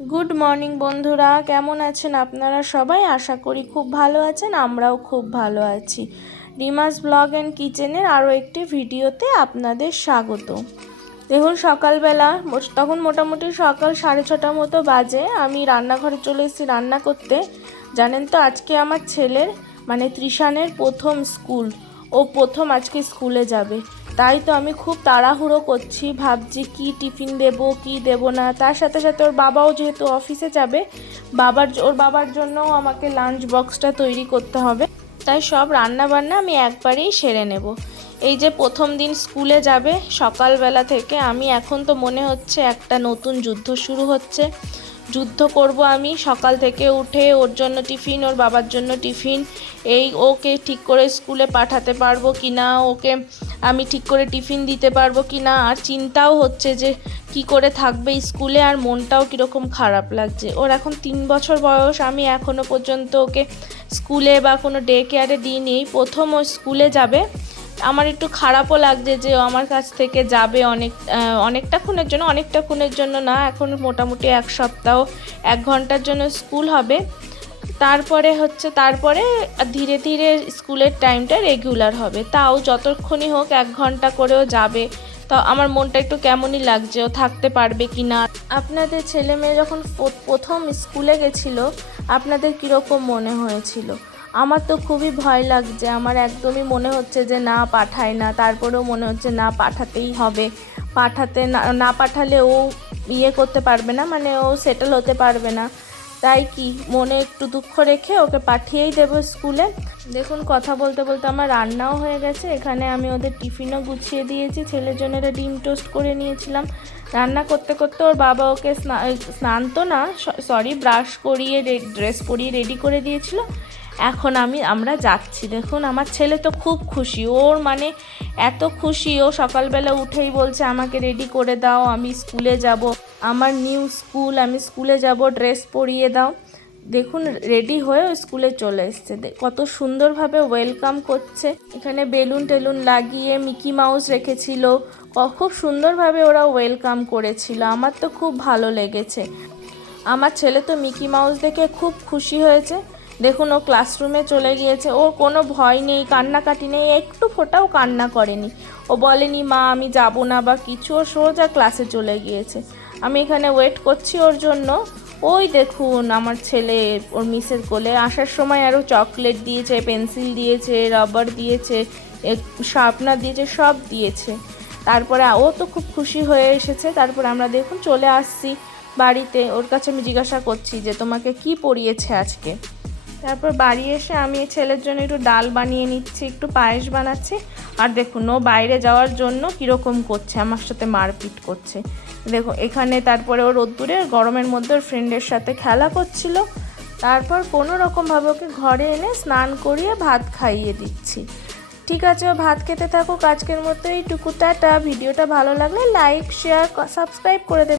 Good morning বন্ধুরা, কেমন আছেন আপনারা সবাই? আশা করি খুব ভালো আছেন, আমরাও খুব ভালো আছি। রিমাস ব্লগ অ্যান্ড কিচেনের আরও একটি ভিডিওতে আপনাদের স্বাগত। দেখুন সকালবেলা তখন মোটামুটি সকাল 6:30 মতো বাজে। আমি রান্নাঘরে চলে এসেছি রান্না করতে। জানেন তো আজকে আমার ছেলের মানে তৃষানের প্রথম স্কুল, ও প্রথম আজকে স্কুলে যাবে। তাই তো আমি খুব তাড়াহুড়ো করছি, ভাবছি কি টিফিন দেব কি দেব না। তার সাথে সাথে ওর বাবাও যেহেতু অফিসে যাবে, ওর বাবার জন্যও আমাকে লাঞ্চ বক্সটা তৈরি করতে হবে। তাই সব রান্না বান্না আমি একবারেই সেরে নেব। এই যে প্রথম দিন স্কুলে যাবে সকালবেলা থেকে, আমি এখন তো মনে হচ্ছে একটা নতুন যুদ্ধ শুরু হচ্ছে। যুদ্ধ করব আমি সকাল থেকে উঠে, ওর জন্য টিফিন, ওর বাবার জন্য টিফিন, এই ওকে ঠিক করে স্কুলে পাঠাতে পারবো কি না, ওকে আমি ঠিক করে টিফিন দিতে পারবো কি না। আর চিন্তাও হচ্ছে যে কি করে থাকবে স্কুলে, আর মনটাও কীরকম খারাপ লাগছে। ওর এখন 3 বছর বয়স, আমি এখনও পর্যন্ত ওকে স্কুলে বা কোনো ডে কেয়ারে দিইনি। প্রথম ও স্কুলে যাবে। আমার একটু খারাপও লাগছে যে ও আমার কাছ থেকে যাবে অনেকটাক্ষণের জন্য না, এখন মোটামুটি 1 সপ্তাহ 1 ঘন্টার জন্য স্কুল হবে। তারপরে ধীরে ধীরে স্কুলের টাইমটা রেগুলার হবে। তাও যতক্ষণই হোক 1 ঘন্টা করেও যাবে। তো আমার মনটা একটু কেমনই লাগছে, ও থাকতে পারবে কি না। আপনাদের ছেলে মেয়ে যখন প্রথম স্কুলে গেছিলো, আপনাদের কীরকম মনে হয়েছিল? আমার তো খুবই ভয় লাগছে, আমার একদমই মনে হচ্ছে যে না পাঠায় না। তারপরেও মনে হচ্ছে না পাঠাতেই হবে, না পাঠালে ও করতে পারবে না, মানে ও সেটেল হতে পারবে না। তাই কি মনে একটু দুঃখ রেখে ওকে পাঠিয়েই দেবো স্কুলে। দেখুন কথা বলতে বলতে আমার রান্নাও হয়ে গেছে। এখানে আমি ওদের টিফিনও গুছিয়ে দিয়েছি, ছেলের জন্য একটা ডিম টোস্ট করে নিয়েছিলাম। রান্না করতে করতে ওর বাবা ওকে ব্রাশ করিয়ে ড্রেস পরিয়ে রেডি করে দিয়েছিল। এখন আমরা যাচ্ছি। দেখুন আমার ছেলে তো খুব খুশি, ওর মানে এত খুশি, ও সকালবেলা উঠেই বলছে আমাকে রেডি করে দাও, আমি স্কুলে যাব, আমার নিউ স্কুল, আমি স্কুলে যাব, ড্রেস পরিয়ে দাও। দেখুন রেডি হয়ে স্কুলে চলে এসছে, কত সুন্দরভাবে ওয়েলকাম করছে। এখানে বেলুন টেলুন লাগিয়ে মিকি মাউস রেখেছিল, খুব সুন্দরভাবে ওরা ওয়েলকাম করেছিল। আমার তো খুব ভালো লেগেছে। আমার ছেলে তো মিকি মাউস দেখে খুব খুশি হয়েছে। দেখুন ও ক্লাসরুমে চলে গিয়েছে, ওর কোনো ভয় নেই, কান্নাকাটি নেই, একটু ফোঁটাও কান্না করেনি। ও বলেনি মা আমি যাব না বা কিছু, ও সোজা ক্লাসে চলে গিয়েছে। আমি এখানে ওয়েট করছি ওর জন্য। ওই দেখুন আমার ছেলে ওর মিসের কোলে। আসার সময় আরও চকলেট দিয়েছে, পেন্সিল দিয়েছে, রাবার দিয়েছে, শার্পনার দিয়েছে, সব দিয়েছে। তারপরে ও তো খুব খুশি হয়ে এসেছে। তারপরে আমরা দেখুন চলে আসছি বাড়িতে। ওর কাছে আমি জিজ্ঞাসা করছি যে তোমাকে কি পড়িয়েছে আজকে। তারপর বাড়ি এসে আমি ছেলের জন্য একটু ডাল বানিয়ে নিচ্ছি, একটু পায়েস বানাচ্ছি। আর দেখুন ও বাইরে যাওয়ার জন্য কীরকম করছে, আমার সাথে মারপিট করছে। দেখো এখানে তারপরে ও রোদ্দুরে গরমের মধ্যে ওর ফ্রেন্ডের সাথে খেলা করছিল। তারপর কোনো রকমভাবে ওকে ঘরে এনে স্নান করিয়ে ভাত খাইয়ে দিচ্ছি। ঠিক আছে, ও ভাত খেতে থাকুক। আজকের মতো এইটুকু, টাটা। ভিডিওটা ভালো লাগলে লাইক শেয়ার সাবস্ক্রাইব করে দেবেন।